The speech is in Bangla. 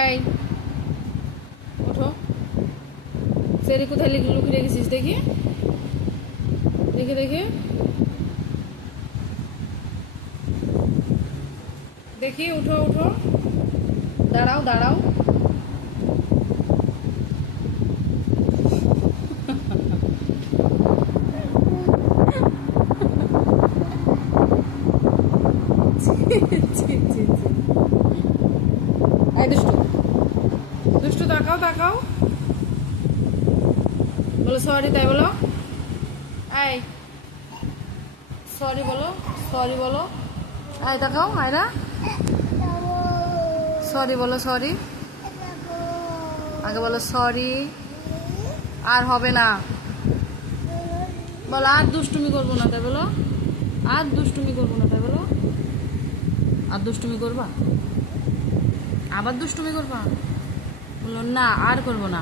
এই ওঠো। সেরি কোথায় লুকিয়ে রেখেছিস দেখি দেখি দেখি দেখি। উঠো উঠো, দাঁড়াও দাঁড়াও। এই দুষ্টু দুষ্টু, তাকাও তাকাও। বলো সরি, তাই বলো। এই সরি বলো, সরি বলো। এই তাকাও আয়রা, সরি বলো, সরি। আগে বলো সরি, আর হবে না। বলো আর দুষ্টুমি করবো না, তাই বলো। আর দুষ্টুমি করবো না, তাই বলো। আর দুষ্টুমি করবা, আবার দুষ্টুমি করবা। বলো না আর করবো না।